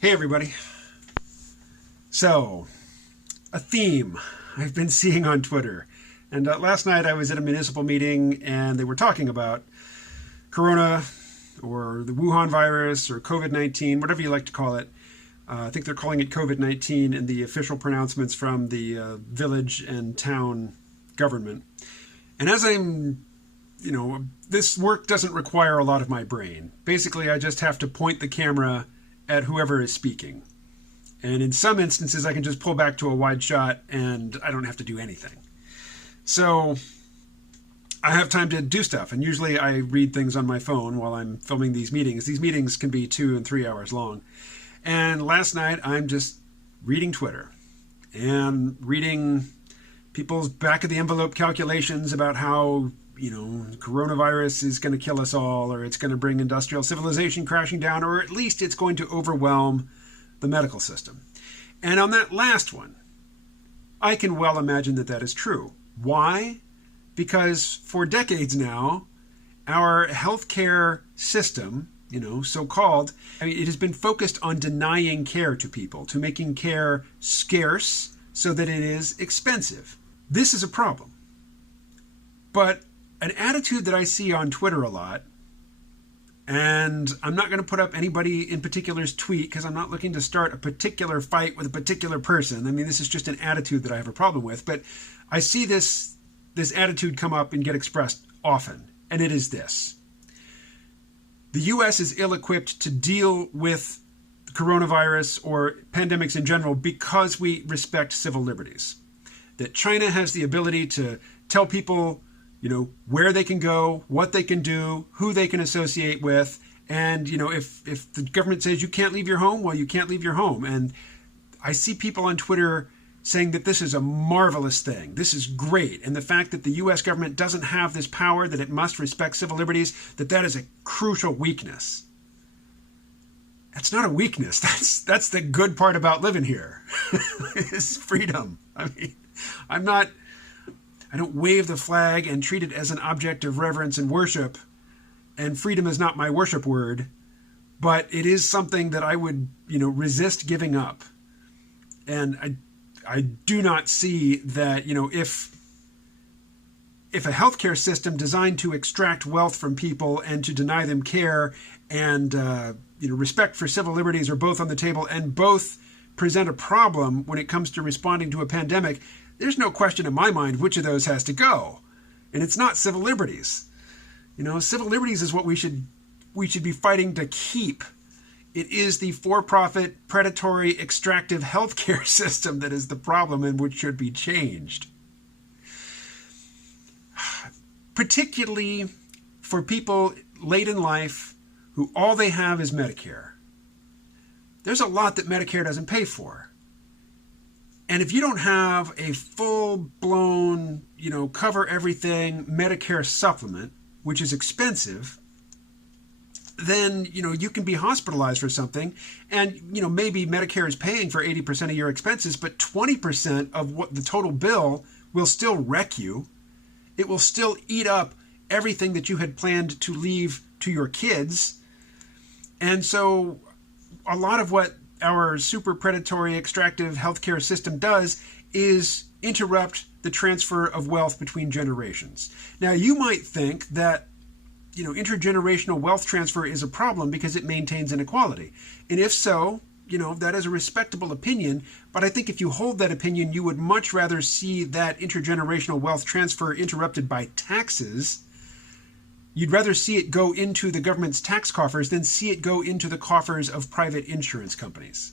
Hey everybody. So, a theme I've been seeing on Twitter. And last night I was at a municipal meeting and they were talking about corona or the Wuhan virus or COVID-19, whatever you like to call it. I think they're calling it COVID-19 in the official pronouncements from the village and town government. And as this work doesn't require a lot of my brain. Basically, I just have to point the camera at whoever is speaking. And in some instances, I can just pull back to a wide shot and I don't have to do anything. So I have time to do stuff. And usually I read things on my phone while I'm filming these meetings. These meetings can be 2 and 3 hours long. And last night, I'm just reading Twitter and reading people's back of the envelope calculations about how coronavirus is going to kill us all, or it's going to bring industrial civilization crashing down, or at least it's going to overwhelm the medical system. And on that last one, I can well imagine that that is true. Why? Because for decades now, our healthcare system, so-called, it has been focused on denying care to people, to making care scarce so that it is expensive. This is a problem. But an attitude that I see on Twitter a lot, and I'm not going to put up anybody in particular's tweet because I'm not looking to start a particular fight with a particular person. I mean, this is just an attitude that I have a problem with. But I see this attitude come up and get expressed often, and it is this. The U.S. is ill-equipped to deal with coronavirus or pandemics in general because we respect civil liberties. That China has the ability to tell people where they can go, what they can do, who they can associate with. And, if the government says you can't leave your home, well, you can't leave your home. And I see people on Twitter saying that this is a marvelous thing. This is great. And the fact that the U.S. government doesn't have this power, that it must respect civil liberties, that is a crucial weakness. That's not a weakness. That's the good part about living here. Is freedom. I mean, I don't wave the flag and treat it as an object of reverence and worship. And freedom is not my worship word, but it is something that I would, resist giving up. And I do not see that, if a healthcare system designed to extract wealth from people and to deny them care and, respect for civil liberties are both on the table and both present a problem when it comes to responding to a pandemic, there's no question in my mind which of those has to go. And it's not civil liberties. Civil liberties is what we should be fighting to keep. It is the for-profit, predatory, extractive healthcare system that is the problem and which should be changed. Particularly for people late in life who all they have is Medicare. There's a lot that Medicare doesn't pay for. And if you don't have a full-blown, cover everything Medicare supplement, which is expensive, then, you can be hospitalized for something and, maybe Medicare is paying for 80% of your expenses, but 20% of what the total bill will still wreck you. It will still eat up everything that you had planned to leave to your kids. And so a lot of what our super predatory extractive healthcare system does is interrupt the transfer of wealth between generations. Now, you might think that, intergenerational wealth transfer is a problem because it maintains inequality. And if so, that is a respectable opinion. But I think if you hold that opinion, you would much rather see that intergenerational wealth transfer interrupted by taxes. You'd rather see it go into the government's tax coffers than see it go into the coffers of private insurance companies.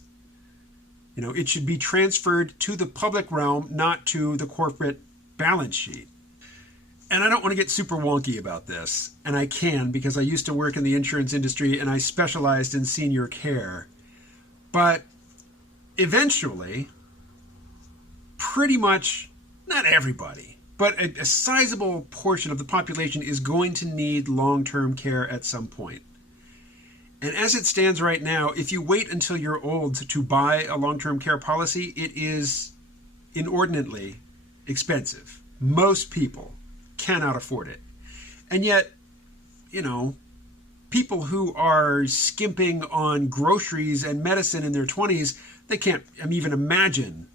It should be transferred to the public realm, not to the corporate balance sheet. And I don't want to get super wonky about this, and I can because I used to work in the insurance industry and I specialized in senior care. But eventually, pretty much, not everybody, but a sizable portion of the population is going to need long-term care at some point. And as it stands right now, if you wait until you're old to buy a long-term care policy, it is inordinately expensive. Most people cannot afford it. And yet, people who are skimping on groceries and medicine in their 20s, they can't even imagine,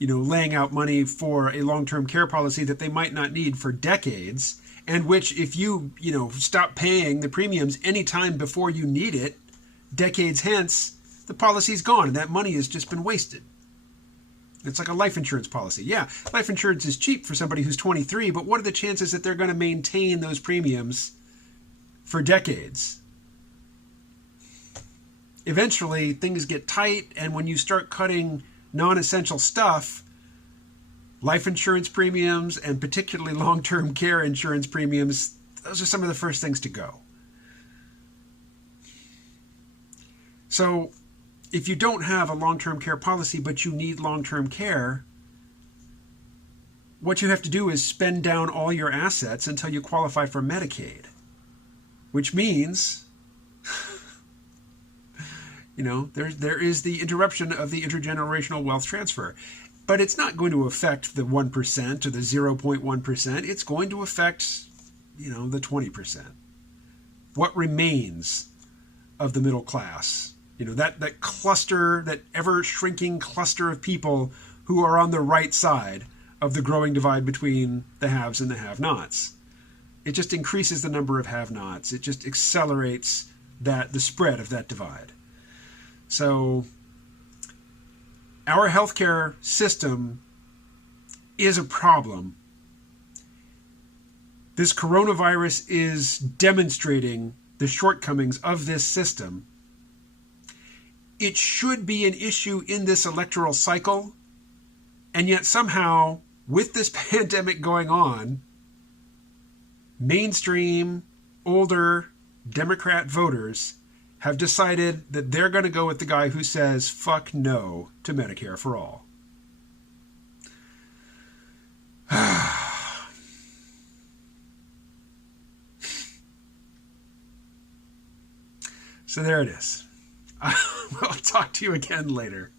laying out money for a long-term care policy that they might not need for decades, and which if you, stop paying the premiums anytime before you need it, decades hence, the policy's gone and that money has just been wasted. It's like a life insurance policy. Yeah, life insurance is cheap for somebody who's 23, but what are the chances that they're going to maintain those premiums for decades? Eventually, things get tight, and when you start cutting non-essential stuff, life insurance premiums, and particularly long-term care insurance premiums, those are some of the first things to go. So if you don't have a long-term care policy, but you need long-term care, what you have to do is spend down all your assets until you qualify for Medicaid, which means, there is the interruption of the intergenerational wealth transfer. But it's not going to affect the 1% or the 0.1%. It's going to affect, the 20%. What remains of the middle class? That cluster, that ever-shrinking cluster of people who are on the right side of the growing divide between the haves and the have-nots. It just increases the number of have-nots. It just accelerates the spread of that divide. So our healthcare system is a problem. This coronavirus is demonstrating the shortcomings of this system. It should be an issue in this electoral cycle, and yet somehow, with this pandemic going on, mainstream, older Democrat voters have decided that they're going to go with the guy who says, fuck no to Medicare for all. So there it is. I'll talk to you again later.